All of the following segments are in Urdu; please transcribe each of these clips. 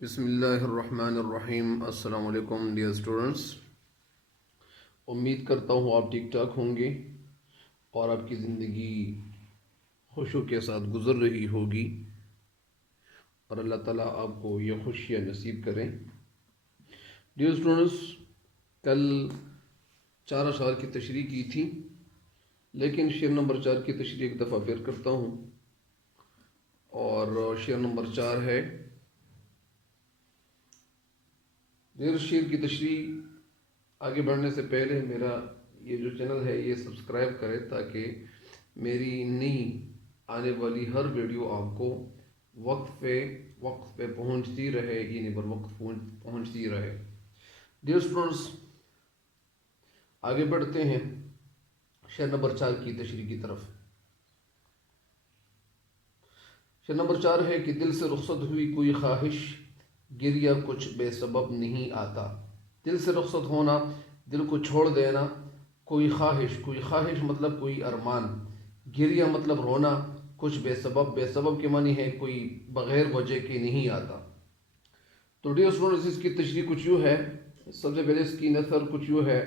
بسم اللہ الرحمن الرحیم۔ السلام علیکم ڈیئر اسٹوڈنٹس، امید کرتا ہوں آپ ٹھیک ٹھاک ہوں گے اور آپ کی زندگی خوشیوں کے ساتھ گزر رہی ہوگی اور اللہ تعالیٰ آپ کو یہ خوشیاں نصیب کریں۔ ڈیئر اسٹوڈنٹس، کل 4 اشعار کی تشریح کی تھی، لیکن شعر نمبر 4 کی تشریح ایک دفعہ پھر کرتا ہوں، اور شعر نمبر 4 ہے۔ شعر کی تشریح آگے بڑھنے سے پہلے میرا یہ جو چینل ہے یہ سبسکرائب کرے تاکہ میری نئی آنے والی ہر ویڈیو آپ کو وقت پہ پہنچتی رہے، یعنی بر وقت پہنچتی رہے۔ ڈیئر اسٹوڈنٹس، آگے بڑھتے ہیں شعر نمبر 4 کی تشریح کی طرف۔ شعر نمبر 4 ہے کہ دل سے رخصت ہوئی کوئی خواہش، گریہ کچھ بے سبب نہیں آتا۔ دل سے رخصت ہونا، دل کو چھوڑ دینا، کوئی خواہش مطلب کوئی ارمان، گریہ مطلب رونا، کچھ بے سبب کے معنی ہے کوئی بغیر وجہ کے نہیں آتا۔ تو ڈیئر اسٹوڈنٹس، اس کی تشریح کچھ یوں ہے۔ سب سے پہلے اس کی نثر کچھ یوں ہے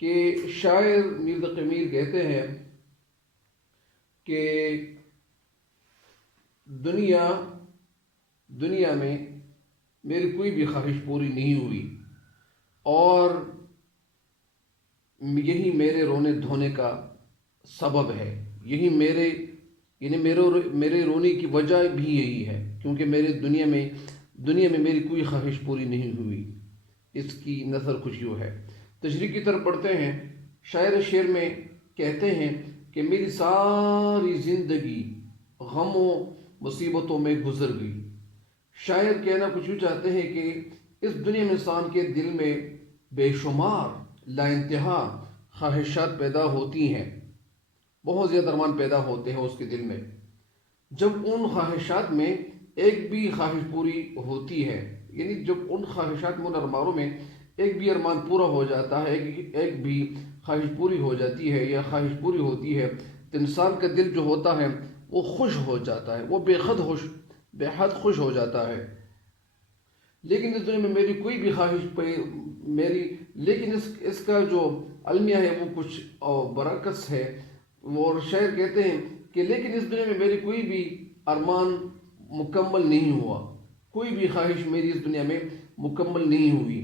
کہ شاعر میر تقی میر کہتے ہیں کہ دنیا میں میری کوئی بھی خواہش پوری نہیں ہوئی، اور یہی میرے رونے دھونے کا سبب ہے، یہی میرے رونے کی وجہ بھی یہی ہے، کیونکہ میرے دنیا میں میری کوئی خواہش پوری نہیں ہوئی۔ اس کی نثر کچھ یوں ہے۔ تشریح کی طرف پڑھتے ہیں۔ شاعر شعر میں کہتے ہیں کہ میری ساری زندگی غم و مصیبتوں میں گزر گئی۔ شاعر کہنا کچھ یوں چاہتے ہیں کہ اس دنیا میں انسان کے دل میں بے شمار لا انتہا خواہشات پیدا ہوتی ہیں، بہت زیادہ ارمان پیدا ہوتے ہیں اس کے دل میں۔ جب ان خواہشات میں ایک بھی خواہش پوری ہوتی ہے، یعنی جب ان خواہشات میں، ان ارمانوں میں ایک بھی ارمان پورا ہو جاتا ہے، ایک بھی خواہش پوری ہو جاتی ہے یا خواہش پوری ہوتی ہے، تو انسان کا دل جو ہوتا ہے وہ خوش ہو جاتا ہے، وہ بے حد خوش ہو جاتا ہے۔ لیکن اس دنیا میں میری کوئی بھی خواہش لیکن اس کا جو المیہ ہے وہ کچھ برعکس ہے۔ اور شاعر کہتے ہیں کہ لیکن اس دنیا میں میری کوئی بھی ارمان مکمل نہیں ہوا، کوئی بھی خواہش میری اس دنیا میں مکمل نہیں ہوئی،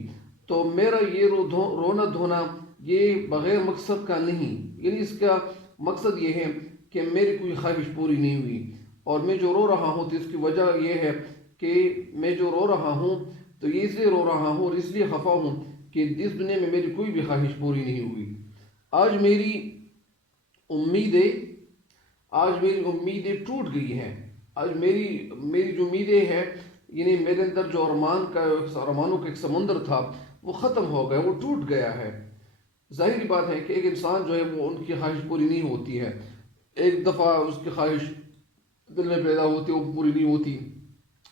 تو میرا یہ رونا دھونا یہ بغیر مقصد کا نہیں، یعنی اس کا مقصد یہ ہے کہ میری کوئی خواہش پوری نہیں ہوئی، اور میں جو رو رہا ہوں تو اس کی وجہ یہ ہے کہ میں جو رو رہا ہوں تو یہ اس لیے رو رہا ہوں اور اس لیے خفا ہوں کہ اس دنیا میں میری کوئی بھی خواہش پوری نہیں ہوئی۔ آج میری امیدیں ٹوٹ گئی ہیں۔ آج میری جو امیدیں ہیں، یعنی میرے اندر جو ارمانوں کا ایک سمندر تھا وہ ختم ہو گیا، وہ ٹوٹ گیا ہے۔ ظاہری بات ہے کہ ایک انسان جو ہے وہ ان کی خواہش پوری نہیں ہوتی ہے، ایک دفعہ اس کی خواہش دل میں پیدا ہوتی ہے، وہ پوری نہیں ہوتی،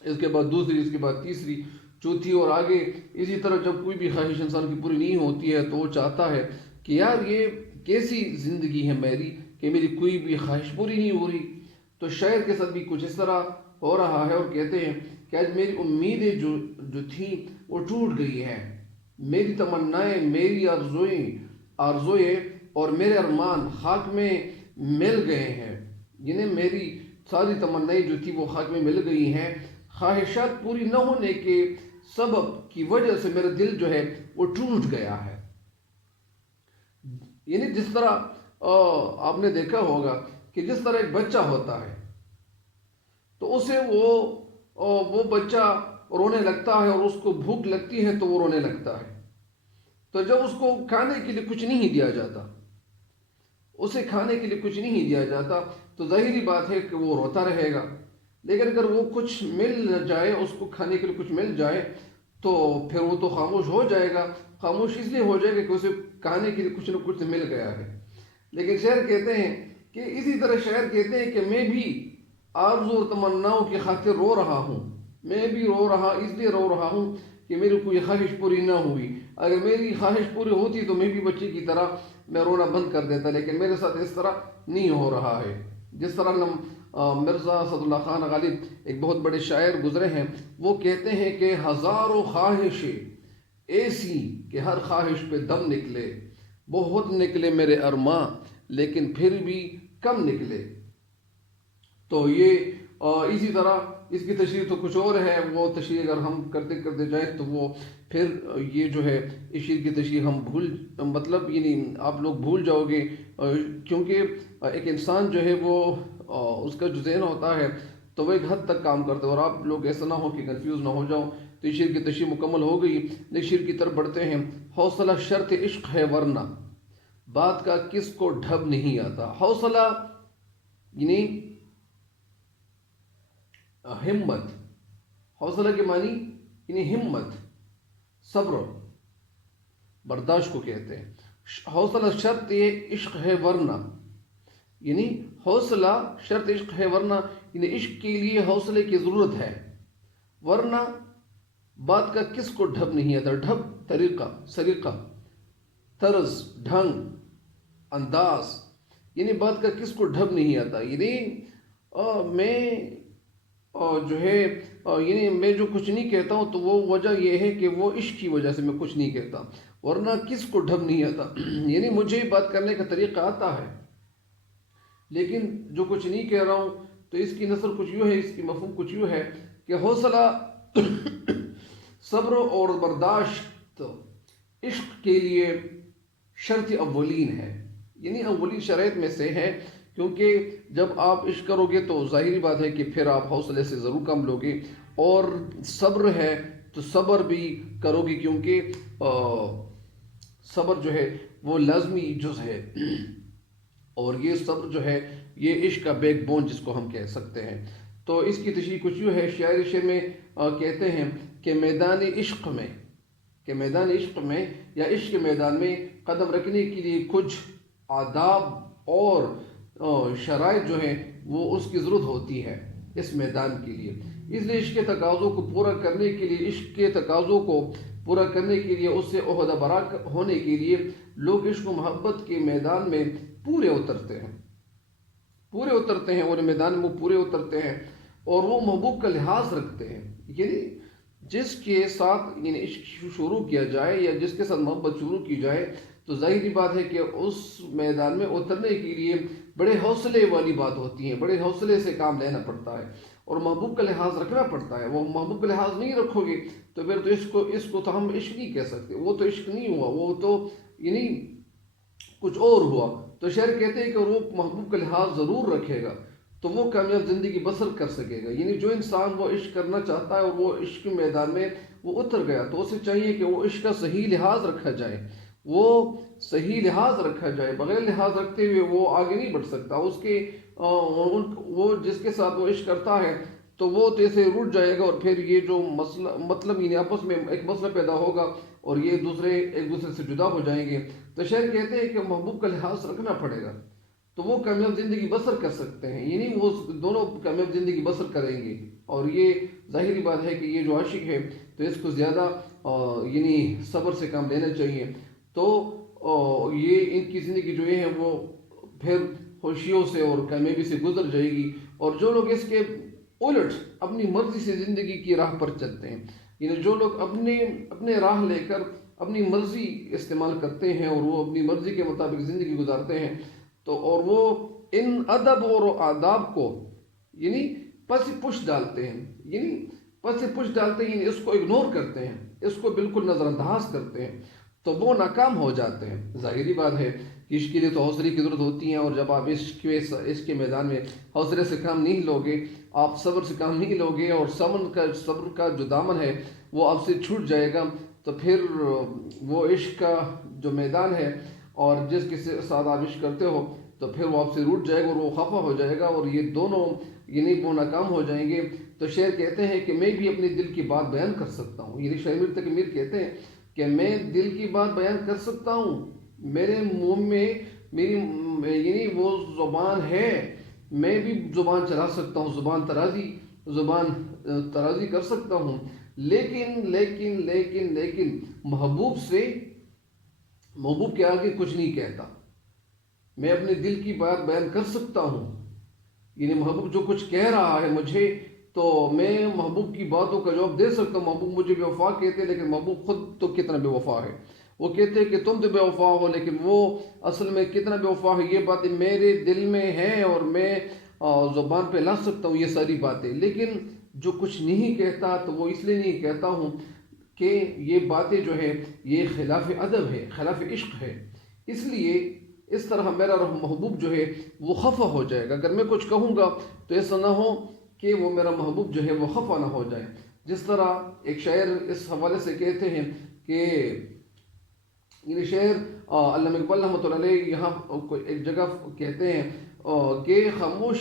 اس کے بعد دوسری، اس کے بعد تیسری، چوتھی، اور آگے اسی طرح جب کوئی بھی خواہش انسان کی پوری نہیں ہوتی ہے تو وہ چاہتا ہے کہ یار یہ کیسی زندگی ہے میری کہ میری کوئی بھی خواہش پوری نہیں ہو رہی۔ تو شاعر کے ساتھ بھی کچھ اس طرح ہو رہا ہے، اور کہتے ہیں کہ آج میری امیدیں جو تھیں وہ ٹوٹ گئی ہیں، میری تمنائیں، میری آرزوئیں اور میرے ارمان خاک میں مل گئے ہیں، یعنی میری ساری تمنائیں جو تھی وہ خاک میں مل گئی ہیں۔ خواہشات پوری نہ ہونے کے سبب کی وجہ سے میرا دل جو ہے وہ ٹوٹ گیا ہے۔ یعنی جس طرح آپ نے دیکھا ہوگا کہ جس طرح ایک بچہ ہوتا ہے تو اسے وہ بچہ رونے لگتا ہے، اور اس کو بھوک لگتی ہے تو وہ رونے لگتا ہے، تو جب اس کو کھانے کے لیے کچھ نہیں دیا جاتا، اسے کھانے کے لیے کچھ نہیں دیا جاتا تو ظاہری بات ہے کہ وہ روتا رہے گا۔ لیکن اگر وہ کچھ مل جائے، اس کو کھانے کے لیے کچھ مل جائے تو پھر وہ تو خاموش ہو جائے گا۔ خاموش اس لیے ہو جائے گا کہ اسے کھانے کے لیے کچھ نہ کچھ مل گیا ہے۔ لیکن شاعر کہتے ہیں کہ اسی طرح شاعر کہتے ہیں کہ میں بھی آرزو اور تمناؤں کی خاطر رو رہا ہوں، میں بھی اس لیے رو رہا ہوں کہ میری کوئی خواہش پوری نہ ہوئی۔ اگر میری خواہش پوری ہوتی تو میں بھی بچے کی طرح میں رونا بند کر دیتا، لیکن میرے ساتھ اس طرح نہیں ہو رہا ہے۔ جس طرح مرزا اسد اللہ خان غالب ایک بہت بڑے شاعر گزرے ہیں، وہ کہتے ہیں کہ ہزاروں خواہشیں ایسی کہ ہر خواہش پہ دم نکلے، بہت نکلے میرے ارماں لیکن پھر بھی کم نکلے۔ تو یہ اسی طرح اس کی تشریح تو کچھ اور ہے، وہ تشریح اگر ہم کرتے کرتے جائیں تو وہ پھر یہ جو ہے اس شعر کی تشریح ہم مطلب یعنی آپ لوگ بھول جاؤ گے، کیونکہ ایک انسان جو ہے وہ اس کا جو ذہن ہوتا ہے تو وہ ایک حد تک کام کرتا ہے، اور آپ لوگ ایسا نہ ہو کہ کنفیوز نہ ہو جاؤ۔ تو اس شعر کی تشریح مکمل ہو گئی، نیکسٹ شعر کی طرف بڑھتے ہیں۔ حوصلہ شرط عشق ہے ورنہ بات کا کس کو ڈھب نہیں آتا۔ حوصلہ یعنی ہمت، حوصلہ کے معنی یعنی ہمت، صبر، برداشت کو کہتے ہیں۔ حوصلہ شرط یہ عشق ہے ورنہ، یعنی حوصلہ شرط عشق ہے ورنہ یعنی عشق کے لیے حوصلے کی ضرورت ہے، ورنہ بات کا کس کو ڈھب نہیں آتا۔ ڈھب طریقہ، سلیقہ، طرز، ڈھنگ، انداز، یعنی بات کا کس کو ڈھب نہیں آتا، یعنی میں جو ہے یعنی میں جو کچھ نہیں کہتا ہوں تو وہ وجہ یہ ہے کہ وہ عشق کی وجہ سے میں کچھ نہیں کہتا، ورنہ کس کو ڈھب نہیں آتا، یعنی مجھے بات کرنے کا طریقہ آتا ہے لیکن جو کچھ نہیں کہہ رہا ہوں۔ تو اس کی نثر کچھ یوں ہے، اس کی مفہوم کچھ یوں ہے کہ حوصلہ صبر اور برداشت عشق کے لیے شرط اولین ہے، یعنی اولین شرائط میں سے ہے، کیونکہ جب آپ عشق کرو گے تو ظاہری بات ہے کہ پھر آپ حوصلے سے ضرور کام لو گے، اور صبر ہے تو صبر بھی کرو گے، کیونکہ صبر جو ہے وہ لازمی جز ہے، اور یہ صبر جو ہے یہ عشق کا بیک بون جس کو ہم کہہ سکتے ہیں۔ تو اس کی تشریح کچھ یوں ہے، شعر میں کہتے ہیں کہ میدان عشق میں یا عشق کے میدان میں قدم رکھنے کے لیے کچھ آداب اور شرائط جو ہیں وہ اس کی ضرورت ہوتی ہے اس میدان کے لیے، اس لیے عشق کے تقاضوں کو پورا کرنے کے لیے اس سے عہدہ برا ہونے کے لیے لوگ عشق و محبت کے میدان میں پورے اترتے ہیں اور میدان میں وہ پورے اترتے ہیں اور وہ محبوب کا لحاظ رکھتے ہیں، یعنی جس کے ساتھ یعنی عشق شروع کیا جائے یا جس کے ساتھ محبت شروع کی جائے تو ظاہری بات ہے کہ اس میدان میں اترنے کے لیے بڑے حوصلے والی بات ہوتی ہے، بڑے حوصلے سے کام لینا پڑتا ہے اور محبوب کا لحاظ رکھنا پڑتا ہے۔ وہ محبوب کا لحاظ نہیں رکھو گے تو پھر تو اس کو تو ہم عشق نہیں کہہ سکتے، وہ تو عشق نہیں ہوا، وہ تو یعنی کچھ اور ہوا۔ تو شاعر کہتے ہیں کہ وہ محبوب کا لحاظ ضرور رکھے گا تو وہ کامیاب زندگی بسر کر سکے گا، یعنی جو انسان وہ عشق کرنا چاہتا ہے اور وہ عشق کے میدان میں وہ اتر گیا تو اسے چاہیے کہ وہ عشق کا صحیح لحاظ رکھا جائے، بغیر لحاظ رکھتے ہوئے وہ آگے نہیں بڑھ سکتا۔ وہ جس کے ساتھ وہ عشق کرتا ہے تو وہ تو اسے روٹ جائے گا اور پھر یہ جو مسئلہ مطلب یعنی آپس میں ایک مسئلہ پیدا ہوگا اور یہ ایک دوسرے سے جدا ہو جائیں گے۔ تو شاعر کہتے ہیں کہ محبوب کا لحاظ رکھنا پڑے گا تو وہ کامیاب زندگی بسر کر سکتے ہیں، یعنی وہ دونوں کامیاب زندگی بسر کریں گے، اور یہ ظاہری بات ہے کہ یہ جو عاشق ہے تو اس کو زیادہ یعنی صبر سے کام لینا چاہیے، تو یہ ان کی زندگی جو ہے وہ پھر خوشیوں سے اور کامیابی سے گزر جائے گی۔ اور جو لوگ اس کے الٹ اپنی مرضی سے زندگی کی راہ پر چلتے ہیں، یعنی جو لوگ اپنے راہ لے کر اپنی مرضی استعمال کرتے ہیں اور وہ اپنی مرضی کے مطابق زندگی گزارتے ہیں تو اور وہ ان ادب اور آداب کو یعنی پس پش ڈالتے ہیں، یعنی اس کو اگنور کرتے ہیں، اس کو بالکل نظر انداز کرتے ہیں تو وہ ناکام ہو جاتے ہیں۔ ظاہری بات ہے کہ عشق کے لیے تو حوصلے کی ضرورت ہوتی ہے، اور جب آپ عشق کے میدان میں حوصلے سے کام نہیں لوگے، آپ صبر سے کام نہیں لوگے اور صبر کا جو دامن ہے وہ آپ سے چھوٹ جائے گا تو پھر وہ عشق کا جو میدان ہے اور جس کے ساتھ آپ عشق کرتے ہو تو پھر وہ آپ سے روٹ جائے گا اور وہ خفا ہو جائے گا اور یہ دونوں یعنی وہ ناکام ہو جائیں گے۔ تو شاعر کہتے ہیں کہ میں بھی اپنے دل کی بات بیان کر سکتا ہوں، یعنی شاعر میر تقی میر کہتے ہیں کہ میں دل کی بات بیان کر سکتا ہوں، میرے منہ میں میری یعنی وہ زبان ہے، میں بھی زبان چلا سکتا ہوں، زبان ترازی کر سکتا ہوں، لیکن محبوب کے آگے کچھ نہیں کہتا۔ میں اپنے دل کی بات بیان کر سکتا ہوں، یعنی محبوب جو کچھ کہہ رہا ہے مجھے تو میں محبوب کی باتوں کا جواب دے سکتا ہوں. محبوب مجھے بے وفا کہتے ہیں لیکن محبوب خود تو کتنا بے وفا ہے. وہ کہتے ہیں کہ تم تو بے وفا ہو لیکن وہ اصل میں کتنا بے وفا ہے یہ باتیں میرے دل میں ہیں اور میں زبان پہ لا سکتا ہوں یہ ساری باتیں. لیکن جو کچھ نہیں کہتا تو وہ اس لیے نہیں کہتا ہوں کہ یہ باتیں جو ہے یہ خلاف ادب ہے، خلاف عشق ہے. اس لیے اس طرح میرا محبوب جو ہے وہ خفا ہو جائے گا. اگر میں کچھ کہوں گا تو ایسا نہ ہو کہ وہ میرا محبوب جو ہے وہ خفا نہ ہو جائے. جس طرح ایک شاعر اس حوالے سے کہتے ہیں کہ یہ شعر علامہ اقبال رحمۃ اللہ علیہ یہاں ایک جگہ کہتے ہیں کہ خاموش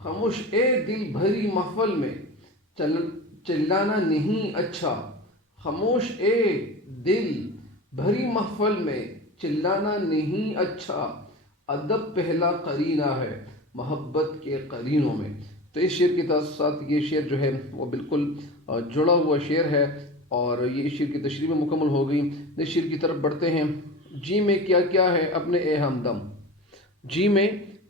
خاموش اے دل بھری محفل میں چلانا نہیں اچھا. خاموش اے دل بھری محفل میں چلانا نہیں اچھا. ادب پہلا قرینہ ہے محبت کے قرینوں میں. تو اس شعر کے ساتھ یہ شعر جو ہے وہ بالکل جڑا ہوا شعر ہے اور یہ اس شعر کی تشریح میں مکمل ہو گئی. اس شعر کی طرف بڑھتے ہیں. جی میں کیا کیا ہے اپنے اے ہمدم. جی میں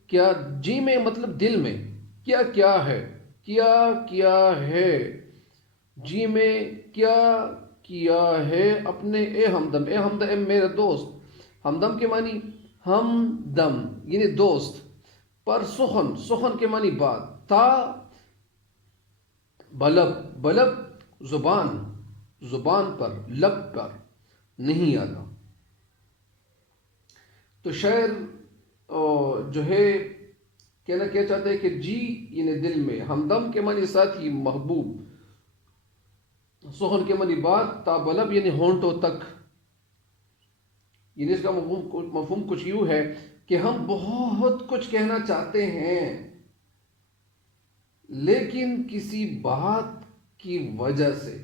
کیا، جی میں مطلب دل میں، کیا کیا ہے، کیا کیا ہے. جی میں کیا کیا ہے اپنے اے ہمدم. اے ہمدم اے میرے دوست. ہمدم کے معنی ہمدم یعنی دوست. پر سخن، سخن کے معنی بات. تا بلب، بلب زبان، زبان پر، لب پر نہیں آتا. تو شاعر جو ہے کہنا کیا چاہتے ہیں کہ جی یعنی دل میں، ہمدم کے معنی ساتھی محبوب، سخن کے معنی بات، تا بلب یعنی ہونٹوں تک. یعنی اس کا مفہوم کچھ یوں ہے کہ ہم بہت کچھ کہنا چاہتے ہیں لیکن کسی بات کی وجہ سے،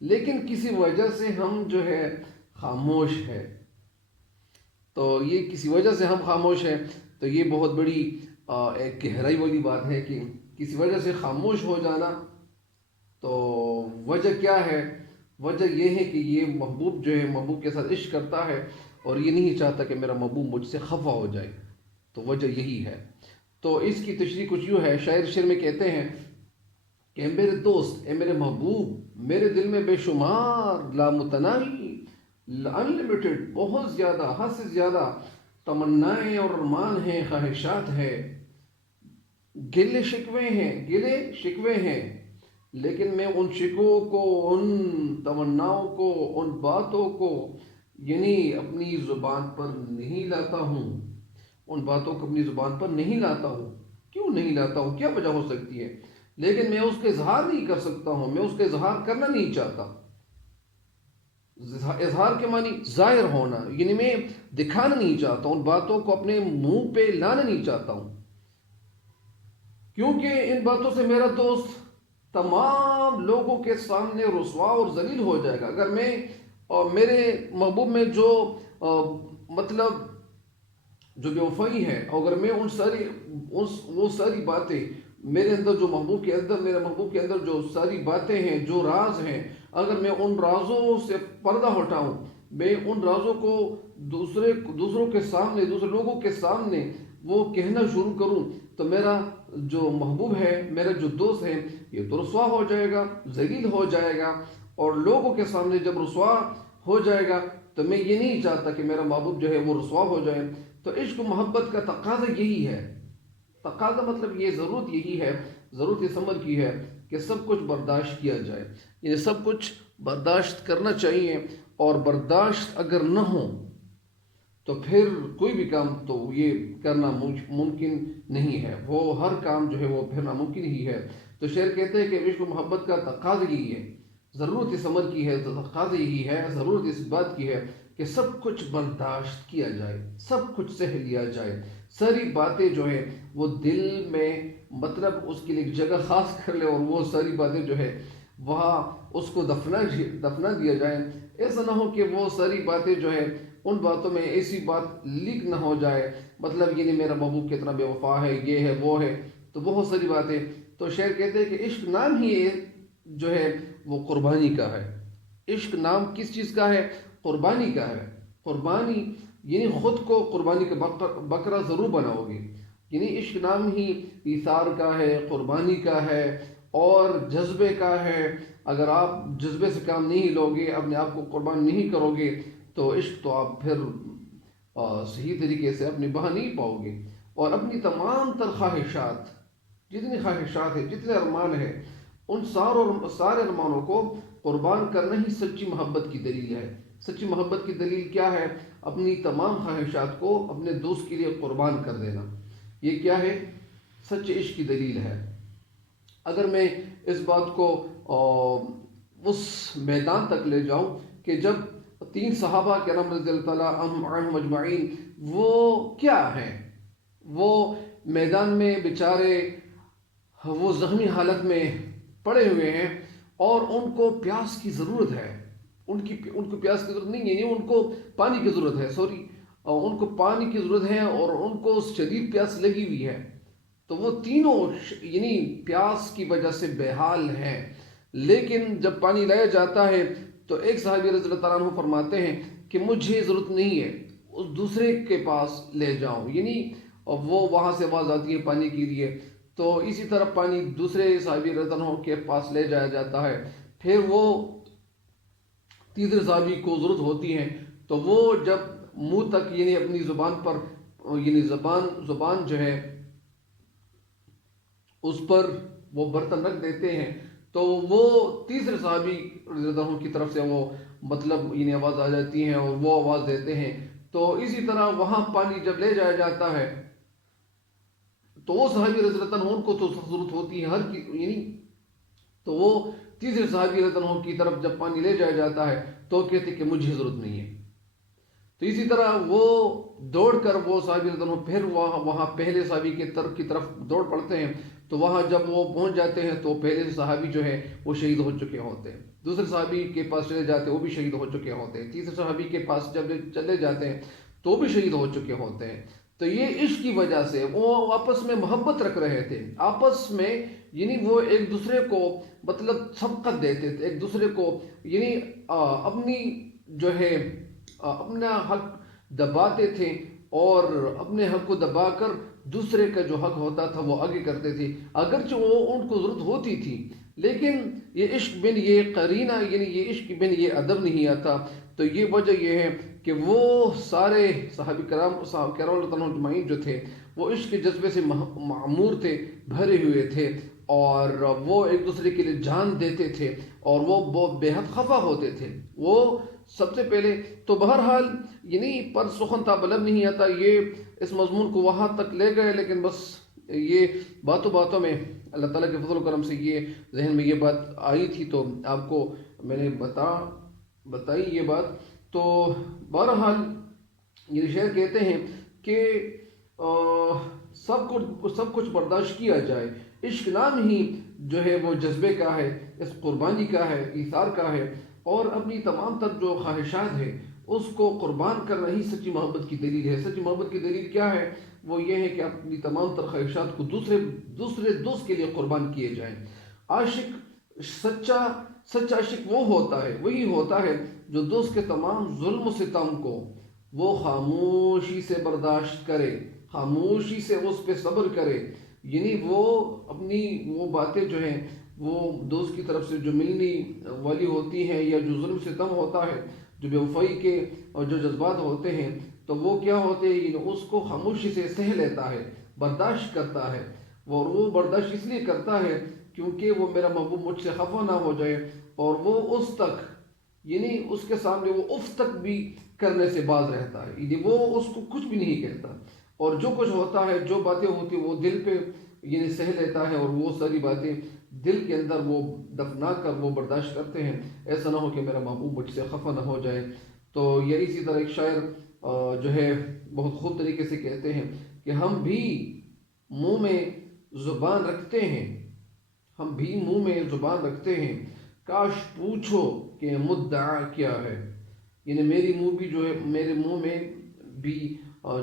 لیکن کسی وجہ سے ہم جو ہے خاموش ہے. تو یہ کسی وجہ سے ہم خاموش ہیں تو یہ بہت بڑی ایک گہرائی والی بات ہے کہ کسی وجہ سے خاموش ہو جانا. تو وجہ کیا ہے؟ وجہ یہ ہے کہ یہ محبوب جو ہے محبوب کے ساتھ عشق کرتا ہے اور یہ نہیں چاہتا کہ میرا محبوب مجھ سے خفا ہو جائے. تو وجہ یہی ہے. تو اس کی تشریح کچھ یوں ہے. شاعر شعر میں کہتے ہیں کہ اے میرے دوست، اے میرے محبوب، میرے دل میں بے شمار لامتناہی، انلمیٹڈ، بہت زیادہ، حد سے زیادہ تمنائیں اور ارمان ہیں، خواہشات ہیں، گلے شکوے ہیں، گلے شکوے ہیں. لیکن میں ان شکووں کو، ان تمناؤں کو، ان باتوں کو یعنی اپنی زبان پر نہیں لاتا ہوں. ان باتوں کو اپنی زبان پر نہیں لاتا ہوں. کیوں نہیں لاتا ہوں؟ کیا وجہ ہو سکتی ہے؟ لیکن میں اس کا اظہار نہیں کر سکتا ہوں، میں اس کا اظہار کرنا نہیں چاہتا. اظہار کے معنی ظاہر ہونا، یعنی میں دکھانا نہیں چاہتا ہوں، ان باتوں کو اپنے منہ پہ لانا نہیں چاہتا ہوں کیونکہ ان باتوں سے میرا دوست تمام لوگوں کے سامنے رسوا اور ذلیل ہو جائے گا. اگر میں اور میرے محبوب میں جو مطلب جو بے وفائی ہے، اگر میں وہ ساری باتیں میرے اندر، جو محبوب کے اندر، میرے محبوب کے اندر جو ساری باتیں ہیں، جو راز ہیں، اگر میں ان رازوں سے پردہ ہٹاؤں، میں ان رازوں کو دوسروں کے سامنے، دوسرے لوگوں کے سامنے وہ کہنا شروع کروں تو میرا جو محبوب ہے، میرا جو دوست ہے، یہ تو رسوا ہو جائے گا، ذلیل ہو جائے گا. اور لوگوں کے سامنے جب رسوا ہو جائے گا تو میں یہ نہیں چاہتا کہ میرا محبوب جو ہے وہ رسوا ہو جائے. تو عشق و محبت کا تقاضا یہی ہے. تقاضا مطلب یہ ضرورت یہی ہے، ضرورت اس امر کی ہے کہ سب کچھ برداشت کیا جائے. یعنی سب کچھ برداشت کرنا چاہیے اور برداشت اگر نہ ہو تو پھر کوئی بھی کام تو یہ کرنا ممکن نہیں ہے. وہ ہر کام جو ہے وہ پھر ناممکن ہی ہے. تو شعر کہتے ہیں کہ عشق و محبت کا تقاضا یہی ہے، ضرورت اس امر کی ہے، تقاضا یہی ہے، ضرورت اس بات کی ہے کہ سب کچھ برداشت کیا جائے، سب کچھ سہ لیا جائے. ساری باتیں جو ہے وہ دل میں مطلب اس کے لیے ایک جگہ خاص کر لے اور وہ ساری باتیں جو ہے وہاں اس کو دفنا دیا جائے. ایسا نہ ہو کہ وہ ساری باتیں جو ہے ان باتوں میں ایسی بات لیک نہ ہو جائے، مطلب یہ نہیں میرا محبوب کتنا بے وفا ہے، یہ ہے وہ ہے، تو بہت ساری باتیں. تو شاعر کہتے ہیں کہ عشق نام ہی جو ہے وہ قربانی کا ہے. عشق نام کس چیز کا ہے؟ قربانی کا ہے. قربانی یعنی خود کو قربانی کا بکرا ضرور بناؤ گے. یعنی عشق نام ہی ایثار کا ہے، قربانی کا ہے اور جذبے کا ہے۔ اگر آپ جذبے سے کام نہیں لوگے، اپنے آپ کو قربان نہیں کرو گے تو عشق تو آپ پھر صحیح طریقے سے اپنی بہا نہیں پاؤ گے۔ اور اپنی تمام تر خواہشات، جتنی خواہشات ہیں، جتنے ارمان ہیں، ان سارے ارمانوں کو قربان کرنا ہی سچی محبت کی دلیل ہے۔ سچی محبت کی دلیل کیا ہے؟ اپنی تمام خواہشات کو اپنے دوست کے لیے قربان کر دینا۔ یہ کیا ہے؟ سچے عشق کی دلیل ہے۔ اگر میں اس بات کو اس میدان تک لے جاؤں کہ جب 3 صحابہ کرام رضی اللہ تعالیٰ عنہم اجمعین، وہ کیا ہیں؟ وہ میدان میں بیچارے وہ زخمی حالت میں پڑے ہوئے ہیں اور ان کو پیاس کی ضرورت ہے۔ ان کو پیاس کی ضرورت نہیں ہے، یعنی ان کو پانی کی ضرورت ہے، ان کو پانی کی ضرورت ہے اور ان کو شدید پیاس لگی ہوئی ہے۔ تو وہ تینوں یعنی پیاس کی وجہ سے بے حال ہیں، لیکن جب پانی لایا جاتا ہے تو ایک صحابی رضی اللہ تعالیٰ عنہ فرماتے ہیں کہ مجھے ضرورت نہیں ہے، اس دوسرے کے پاس لے جاؤں، یعنی وہ وہاں سے آواز آتی ہے پانی کے لیے، تو اسی طرح پانی دوسرے صحابی رضی اللہ عنہ کے پاس لے جایا جاتا ہے۔ پھر وہ تیسرے صحابی کو ضرورت ہوتی ہے تو وہ جب منہ تک یعنی اپنی زبان پر یعنی زبان جو ہے اس پر وہ برتن رکھ دیتے ہیں تو وہ تیسرے صحابی رضی اللہ عنہ کی طرف سے وہ مطلب یعنی آواز آ جاتی ہے اور وہ آواز دیتے ہیں۔ تو اسی طرح وہاں پانی جب لے جایا جاتا ہے تو وہ صحابی رضی اللہ عنہ کو تو ضرورت ہوتی ہے یعنی تو وہ تیسرے صحابی رضی اللہ عنہ کی طرف جب پانی لے جایا جاتا ہے تو کہتے کہ مجھے ضرورت نہیں ہے۔ تو اسی طرح وہ دوڑ کر وہ صحابی رضی اللہ عنہ پھر وہاں پہلے صحابی کی طرف دوڑ پڑتے ہیں، تو وہاں جب وہ پہنچ جاتے ہیں تو پہلے صحابی جو ہے وہ شہید ہو چکے ہوتے ہیں، دوسرے صحابی کے پاس چلے جاتے ہیں وہ بھی شہید ہو چکے ہوتے ہیں، تیسرے صحابی کے پاس جب چلے جاتے ہیں تو بھی شہید ہو چکے ہوتے ہیں۔ تو یہ عشق کی وجہ سے وہ آپس میں محبت رکھ رہے تھے، آپس میں یعنی وہ ایک دوسرے کو مطلب سبقت دیتے تھے، ایک دوسرے کو یعنی اپنی جو ہے اپنا حق دباتے تھے اور اپنے حق کو دبا کر دوسرے کا جو حق ہوتا تھا وہ آگے کرتے تھے، اگرچہ وہ ان کو ضرورت ہوتی تھی، لیکن یہ عشق بن یہ قرینہ یعنی یہ عشق بن یہ ادب نہیں آتا۔ تو یہ وجہ یہ ہے کہ وہ سارے صحابہ کرام اللہ عنہ اجمعین جو تھے وہ عشق کے جذبے سے معمور تھے، بھرے ہوئے تھے، اور وہ ایک دوسرے کے لیے جان دیتے تھے اور وہ بے حد خفا ہوتے تھے۔ وہ سب سے پہلے تو بہرحال یعنی پر سخن تھا بلب نہیں آتا، یہ اس مضمون کو وہاں تک لے گئے، لیکن بس یہ باتوں میں اللہ تعالیٰ کے فضل و کرم سے یہ ذہن میں یہ بات آئی تھی تو آپ کو میں نے بتائی یہ بات۔ تو بہرحال یہ شعر کہتے ہیں کہ سب کچھ برداشت کیا جائے، عشق نام ہی جو ہے وہ جذبے کا ہے، اس قربانی کا ہے، ایثار کا ہے، اور اپنی تمام تر جو خواہشات ہے اس کو قربان کرنا ہی سچی محبت کی دلیل ہے۔ سچی محبت کی دلیل کیا ہے؟ وہ یہ ہے کہ اپنی تمام تر خواہشات کو دوسرے دوست کے لیے قربان کیے جائیں۔ سچا عاشق وہ ہوتا ہے، وہی ہوتا ہے جو دوست کے تمام ظلم و ستم کو وہ خاموشی سے برداشت کرے، خاموشی سے اس پہ صبر کرے، یعنی وہ اپنی وہ باتیں جو ہیں وہ دوست کی طرف سے جو ملنی والی ہوتی ہیں یا جو ظلم ستم ہوتا ہے، جو بے وفائی کے اور جو جذبات ہوتے ہیں، تو وہ کیا ہوتے ہیں، یعنی اس کو خاموشی سے سہ لیتا ہے، برداشت کرتا ہے۔ وہ برداشت اس لیے کرتا ہے کیونکہ وہ میرا محبوب مجھ سے خفا نہ ہو جائے، اور وہ اس تک یعنی اس کے سامنے وہ اف تک بھی کرنے سے باز رہتا ہے، یعنی وہ اس کو کچھ بھی نہیں کہتا، اور جو کچھ ہوتا ہے جو باتیں ہوتی ہیں وہ دل پہ یعنی سہ لیتا ہے، اور وہ ساری باتیں دل کے اندر وہ دفنا کر وہ برداشت کرتے ہیں، ایسا نہ ہو کہ میرا محبوب مجھ سے خفا نہ ہو جائے۔ تو یہ اسی طرح ایک شاعر جو ہے بہت خوب طریقے سے کہتے ہیں کہ ہم بھی منہ میں زبان رکھتے ہیں، ہم بھی منہ میں زبان رکھتے ہیں، کاش پوچھو کہ مدعا کیا ہے، یعنی میرے منہ میں بھی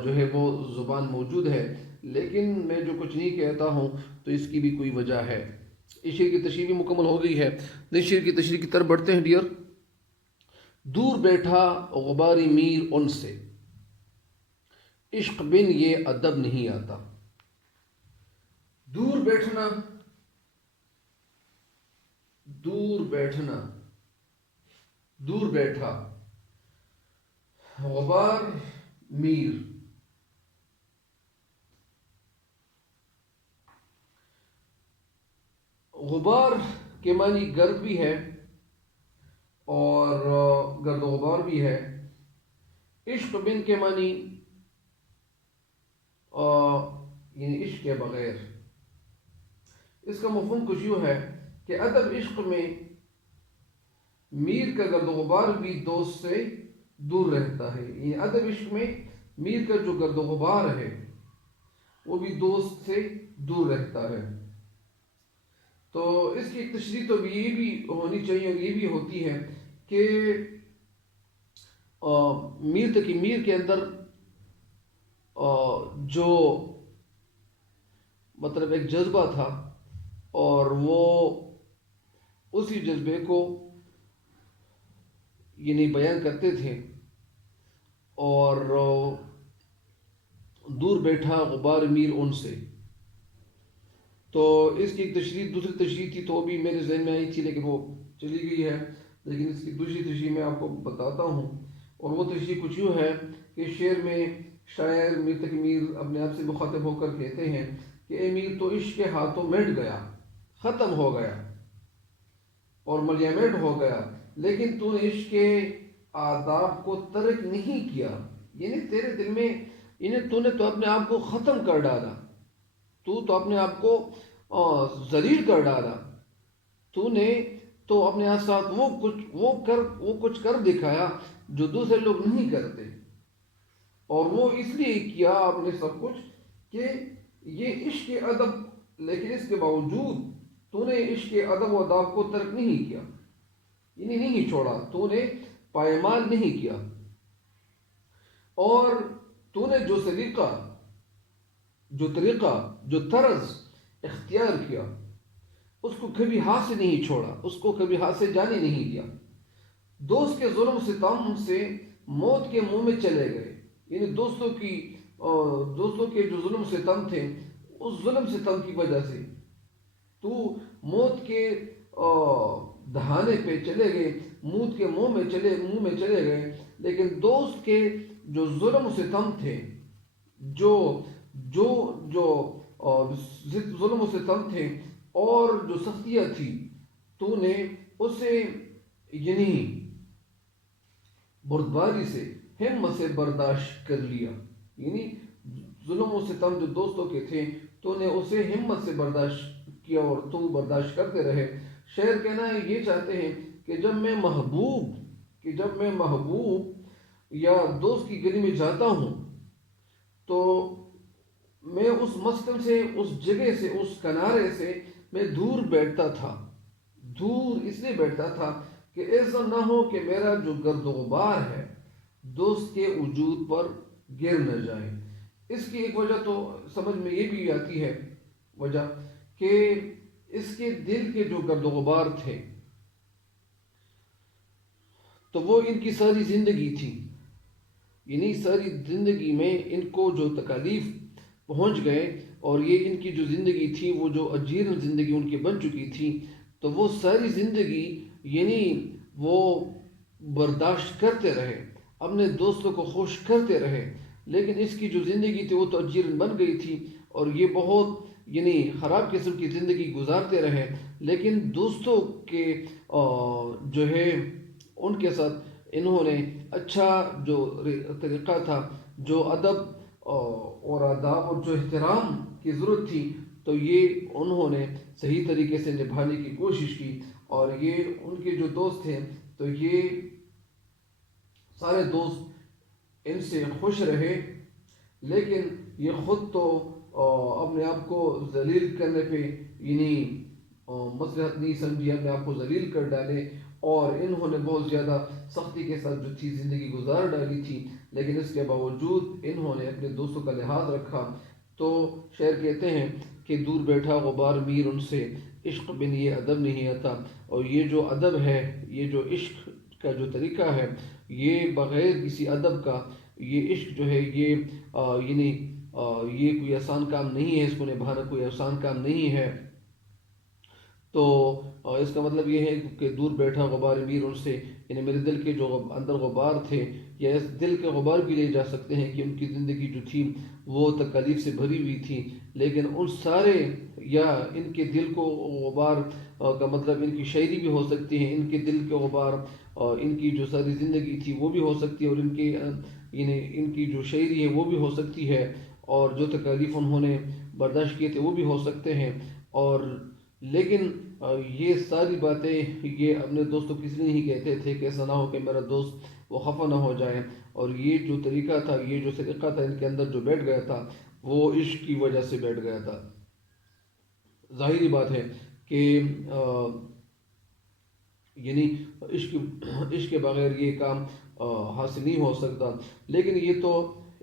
جو ہے وہ زبان موجود ہے، لیکن میں جو کچھ نہیں کہتا ہوں تو اس کی بھی کوئی وجہ ہے۔ اس شعر کی تشریح بھی مکمل ہو گئی ہے، اس شعر کی تشریح کی طرف بڑھتے ہیں ڈیئر۔ دور بیٹھا غباری میر ان سے، عشق بن یہ ادب نہیں آتا۔ دور بیٹھنا، دور بیٹھنا، دور بیٹھا، غبار میر، غبار کے معنی گرد بھی ہے اور گرد و غبار بھی ہے۔ عشق بن کے معنی یعنی عشق کے بغیر۔ اس کا مفہوم کچھ یوں ہے کہ ادب عشق میں میر کا گرد و غبار بھی دوست سے دور رہتا ہے، یعنی ادب عشق میں میر کا جو گرد و غبار ہے وہ بھی دوست سے دور رہتا ہے۔ تو اس کی ایک تشریح تو یہ بھی ہونی چاہیے اور یہ بھی ہوتی ہے کہ میر کے اندر جو مطلب ایک جذبہ تھا اور وہ اسی جذبے کو یعنی بیان کرتے تھے، اور دور بیٹھا غبار میر ان سے۔ تو اس کی ایک تشریح، دوسری تشریح تھی تو وہ بھی میرے ذہن میں آئی تھی لیکن وہ چلی گئی ہے، لیکن اس کی دوسری تشریح میں آپ کو بتاتا ہوں، اور وہ تشریح کچھ یوں ہے کہ شعر میں شاعر میر تقی میر اپنے آپ سے مخاطب ہو کر کہتے ہیں کہ اے میر تو عشق کے ہاتھوں مٹ گیا، ختم ہو گیا اور ملیامٹ ہو گیا، لیکن تو نے عشق کے آداب کو ترک نہیں کیا، یعنی تیرے دل میں تو نے تو اپنے آپ کو ختم کر ڈالا، تو اپنے آپ کو ذلیل کر ڈالا، تو نے تو اپنے ساتھ وہ کچھ کر دکھایا جو دوسرے لوگ نہیں کرتے، اور وہ اس لیے کیا آپ نے سب کچھ کہ یہ عشق ادب، لیکن اس کے باوجود تو نے عشق ادب و آداب کو ترک نہیں کیا، یعنی نہیں چھوڑا، تو نے پائمال نہیں کیا، اور تو نے جو سلیقہ، جو طریقہ، جو طرز اختیار کیا اس کو کبھی ہاتھ سے نہیں چھوڑا، اس کو کبھی ہاتھ سے جانے نہیں دیا۔ دوست کے ظلم ستم سے موت کے منہ میں چلے گئے، یعنی دوستوں کے جو ظلم ستم تھے اس ظلم ستم کی وجہ سے تو موت کے دہانے پہ چلے گئے، موت کے منہ میں چلے گئے، لیکن دوست کے جو ظلم و ستم تھے، جو جو جو ظلم و ستم تھے اور جو سختیاں تھی، تو نے اسے یعنی بردباری سے، ہمت سے برداشت کر لیا، یعنی ظلم و ستم جو دوستوں کے تھے تو نے اسے ہمت سے برداشت کیا اور تو برداشت کرتے رہے۔ شعر کہنا یہ چاہتے ہیں کہ جب میں محبوب یا دوست کی گلی میں جاتا ہوں تو میں اس مسکن سے، اس جگہ سے، اس کنارے سے میں دور بیٹھتا تھا، دور اس لیے بیٹھتا تھا کہ ایسا نہ ہو کہ میرا جو گرد و غبار ہے دوست کے وجود پر گر نہ جائے۔ اس کی ایک وجہ تو سمجھ میں یہ بھی آتی ہے، وجہ کہ اس کے دل کے جو گرد و غبار تھے تو وہ ان کی ساری زندگی تھی، یعنی ساری زندگی میں ان کو جو تکالیف پہنچ گئے اور یہ ان کی جو زندگی تھی وہ جو اجیرن زندگی ان کی بن چکی تھی، تو وہ ساری زندگی یعنی وہ برداشت کرتے رہے، اپنے دوستوں کو خوش کرتے رہے، لیکن اس کی جو زندگی تھی وہ تو اجیرن بن گئی تھی اور یہ بہت یعنی خراب قسم کی زندگی گزارتے رہے، لیکن دوستوں کے جو ہے ان کے ساتھ انہوں نے اچھا جو طریقہ تھا، جو ادب اور آداب اور جو احترام کی ضرورت تھی تو یہ انہوں نے صحیح طریقے سے نبھانے کی کوشش کی، اور یہ ان کے جو دوست تھے تو یہ سارے دوست ان سے خوش رہے، لیکن یہ خود تو اپنے آپ کو ذلیل کرنے پہ یعنی مصلحت نہیں سمجھی، اپنے آپ کو ذلیل کر ڈالے، اور انہوں نے بہت زیادہ سختی کے ساتھ جو تھی زندگی گزار ڈالی تھی، لیکن اس کے باوجود انہوں نے اپنے دوستوں کا لحاظ رکھا۔ تو شعر کہتے ہیں کہ دور بیٹھا غبار میر ان سے، عشق بن یہ ادب نہیں آتا، اور یہ جو ادب ہے، یہ جو عشق کا جو طریقہ ہے، یہ بغیر کسی ادب کا یہ عشق جو ہے یہ یعنی یہ کوئی آسان کام نہیں ہے، اس کو نبھانا کوئی آسان کام نہیں ہے۔ تو اس کا مطلب یہ ہے کہ دور بیٹھا غبار میر ان سے، یعنی میرے دل کے جو اندر غبار تھے یا اس دل کے غبار بھی لے جا سکتے ہیں کہ ان کی زندگی جو تھی وہ تکالیف سے بھری ہوئی تھی، لیکن ان سارے یا ان کے دل کو غبار کا مطلب ان کی شاعری بھی ہو سکتی ہے، ان کے دل کے غبار اور ان کی جو ساری زندگی تھی وہ بھی ہو سکتی ہے، اور ان کے یعنی ان کی جو شاعری ہے وہ بھی ہو سکتی ہے، اور جو تکالیف انہوں نے برداشت کیے تھے وہ بھی ہو سکتے ہیں۔ اور لیکن یہ ساری باتیں یہ اپنے دوستوں کس لیے نہیں کہتے تھے کہ ایسا نہ ہو کہ میرا دوست وہ خفا نہ ہو جائے، اور یہ جو طریقہ تھا، یہ جو سلیقہ تھا ان کے اندر جو بیٹھ گیا تھا وہ عشق کی وجہ سے بیٹھ گیا تھا۔ ظاہری بات ہے کہ یعنی عشق کے بغیر یہ کام حاصل نہیں ہو سکتا، لیکن یہ تو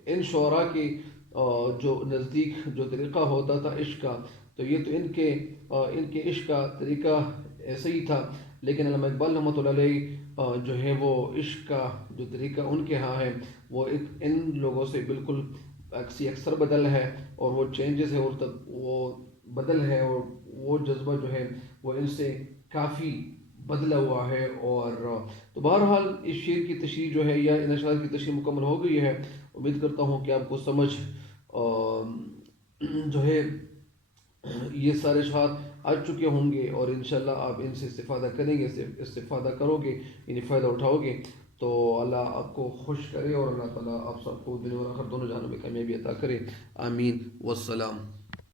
ان شعراء کے جو نزدیک جو طریقہ ہوتا تھا عشق کا، تو یہ تو ان کے عشق کا طریقہ ایسا ہی تھا، لیکن علامہ اقبال رحمۃ اللہ علیہ جو ہے وہ عشق کا جو طریقہ ان کے ہاں ہے وہ ان لوگوں سے بالکل اکثر بدل ہے، اور وہ چینجز ہے، اور وہ بدل ہے، اور وہ جذبہ جو ہے وہ ان سے کافی بدلا ہوا ہے۔ اور تو بہرحال اس شعر کی تشریح جو ہے یا ان اشعار کی تشریح مکمل ہو گئی ہے۔ امید کرتا ہوں کہ آپ کو سمجھ جو ہے یہ سارے اشعار آ چکے ہوں گے، اور انشاءاللہ آپ ان سے استفادہ کریں گے، استفادہ کرو گے، یعنی فائدہ اٹھاؤ گے، تو اللہ آپ کو خوش کرے، اور اللہ تعالیٰ آپ سب کو دنیا اور آخرت دونوں جہانوں میں کامیابی عطا کرے۔ آمین والسلام۔